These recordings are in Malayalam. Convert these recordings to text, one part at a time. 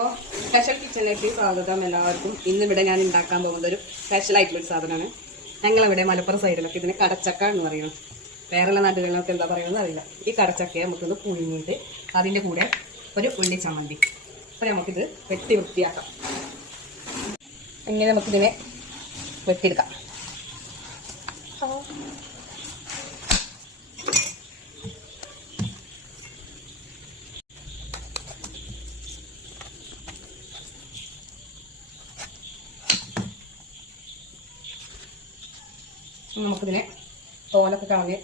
സ്പെഷ്യൽ കിച്ചണിലേക്ക് സ്വാഗതം എല്ലാവർക്കും. ഇന്നിവിടെ ഞാൻ ഉണ്ടാക്കാൻ പോകുന്നത് ഒരു സ്പെഷ്യൽ ആയിട്ടുള്ള സാധനമാണ്. ഞങ്ങളിവിടെ മലപ്പുറം സൈഡിലൊക്കെ ഇതിന് കടച്ചക്ക എന്ന് പറയുന്നത്. വേറെയുള്ള നാട്ടുകളിലൊക്കെ എന്താ പറയുന്നത് അറിയില്ല. ഈ കടച്ചക്കയെ നമുക്കൊന്ന് പുഴുങ്ങിയിട്ട് അതിൻ്റെ കൂടെ ഒരു ഉള്ളി ചമ്മന്തി. അപ്പോൾ നമുക്കിത് വെട്ടി വൃത്തിയാക്കാം. ഇങ്ങനെ നമുക്കിതിനെ വെട്ടിയെടുക്കാം. നമുക്കിതിനെ തോലൊക്കെ കളഞ്ഞ്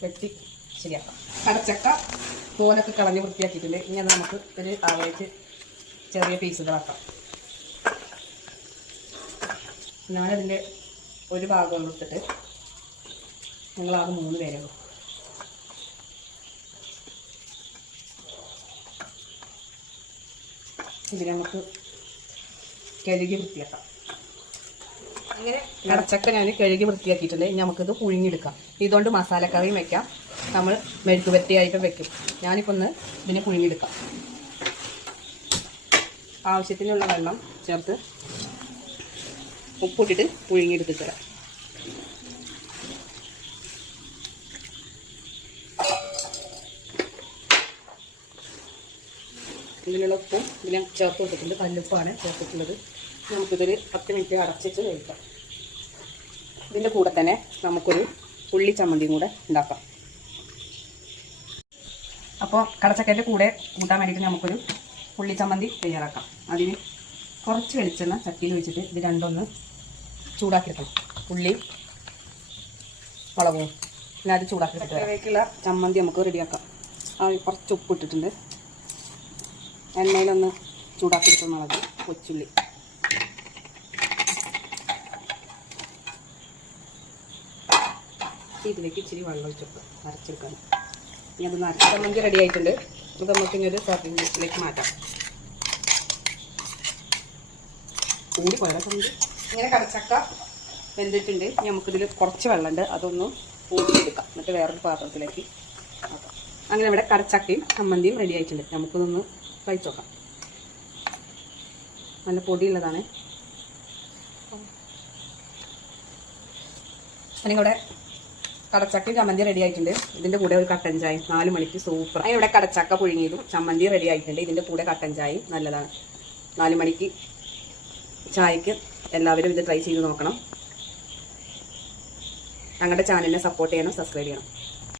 വെട്ടി ശരിയാക്കാം. കടച്ചക്ക തോലൊക്കെ കളഞ്ഞ് വൃത്തിയാക്കിയിട്ടുണ്ട്. ഇനി അത് നമുക്ക് ഒരു ആവറേജ് ചെറിയ പീസുകളാക്കാം. ഞാനതിൻ്റെ ഒരു ഭാഗം എടുത്തിട്ട് ഞങ്ങളാകെ 3 പേരുള്ളൂ. ഇതിനെ നമുക്ക് കഴുകി വൃത്തിയാക്കാം. അങ്ങനെ കടച്ചക്ക ഞാൻ കഴുകി വൃത്തിയാക്കിയിട്ടുണ്ട്. ഇനി നമുക്കിത് പുഴുങ്ങിയെടുക്കാം. ഇതുകൊണ്ട് മസാലക്കറിയും വെക്കാം, നമ്മൾ മെഴുക്കുവരട്ടിയായിട്ടും വെക്കും. ഞാനിപ്പോൾ ഒന്ന് ഇതിനെ പുഴുങ്ങിയെടുക്കാം. ആവശ്യത്തിനുള്ള വെള്ളം ചേർത്ത് ഉപ്പിട്ടിട്ട് പുഴുങ്ങിയെടുത്ത് തരാം. ഇതിലുള്ള ഉപ്പും ഇതിനെ ചേർത്ത് കൊടുത്തിട്ടുണ്ട്. കല്ലുപ്പാണ് ചേർത്തിട്ടുള്ളത്. നമുക്കിതൊരു 10 മിനിറ്റ് അടച്ചിട്ട് കഴിക്കാം. ഇതിൻ്റെ കൂടെ തന്നെ നമുക്കൊരു ഉള്ളി ചമ്മന്തിയും കൂടെ ഉണ്ടാക്കാം. അപ്പോൾ കടച്ചക്കൻ്റെ കൂടെ കൂട്ടാൻ വേണ്ടിയിട്ട് നമുക്കൊരു ഉള്ളി ചമ്മന്തി തയ്യാറാക്കാം. അതിന് കുറച്ച് വെളിച്ചെണ്ണ ചട്ടിയിൽ ഒഴിച്ചിട്ട് ഇത് രണ്ടൊന്ന് ചൂടാക്കിയെടുക്കണം. ഉള്ളി മുളകും പിന്നെ അത് ചൂടാക്കിയെടുക്കുക. ചമ്മന്തി നമുക്ക് റെഡിയാക്കാം. കുറച്ച് ഉപ്പ് ഇട്ടിട്ടുണ്ട്. എണ്ണയിലൊന്ന് ചൂടാക്കിയെടുക്കുന്ന മുളക്, കൊച്ചുള്ളി, ഇതിലേക്ക് ഇച്ചിരി വെള്ളം ഒഴിച്ചെടുക്കാം അരച്ചെടുക്കാൻ. ഇനി അത് അരച്ച ചമ്മന്തി റെഡി ആയിട്ടുണ്ട്. അത് നമുക്ക് ഇനി ഒരു സർവിംഗ് ഡിഷിലേക്ക് മാറ്റാം. കൂടി പോയാൽ ചമ്മന്തി ഇങ്ങനെ കടച്ചക്ക വെന്തിട്ടുണ്ട്. നമുക്കിതിൽ കുറച്ച് വെള്ളമുണ്ട്, അതൊന്ന് ഊറ്റിയെടുക്കാം. എന്നിട്ട് വേറൊരു പാത്രത്തിലേക്ക് ആക്കാം. അങ്ങനെ ഇവിടെ കടച്ചക്കയും ചമ്മന്തിയും റെഡി ആയിട്ടുണ്ട്. നമുക്കിതൊന്ന് കഴിച്ചു നോക്കാം. നല്ല പൊടിയുള്ളതാണ്. അല്ലെങ്കിൽ ഇവിടെ കടച്ചക്കയും ചമ്മന്തി റെഡി ആയിട്ടുണ്ട്. ഇതിൻ്റെ കൂടെ ഒരു കട്ടൻ ചായയും 4 മണിക്ക് സൂപ്പർ. അതിന് ഇവിടെ കടച്ചക്ക പുഴുങ്ങിയതും ചമ്മന്തി റെഡി ആയിട്ടുണ്ട്. ഇതിൻ്റെ കൂടെ കട്ടൻ ചായയും നല്ലതാണ്. 4 മണിക്ക് ചായക്ക് എല്ലാവരും ഇത് ട്രൈ ചെയ്ത് നോക്കണം. ഞങ്ങളുടെ ചാനലിനെ സപ്പോർട്ട് ചെയ്യണം, സബ്സ്ക്രൈബ് ചെയ്യണം.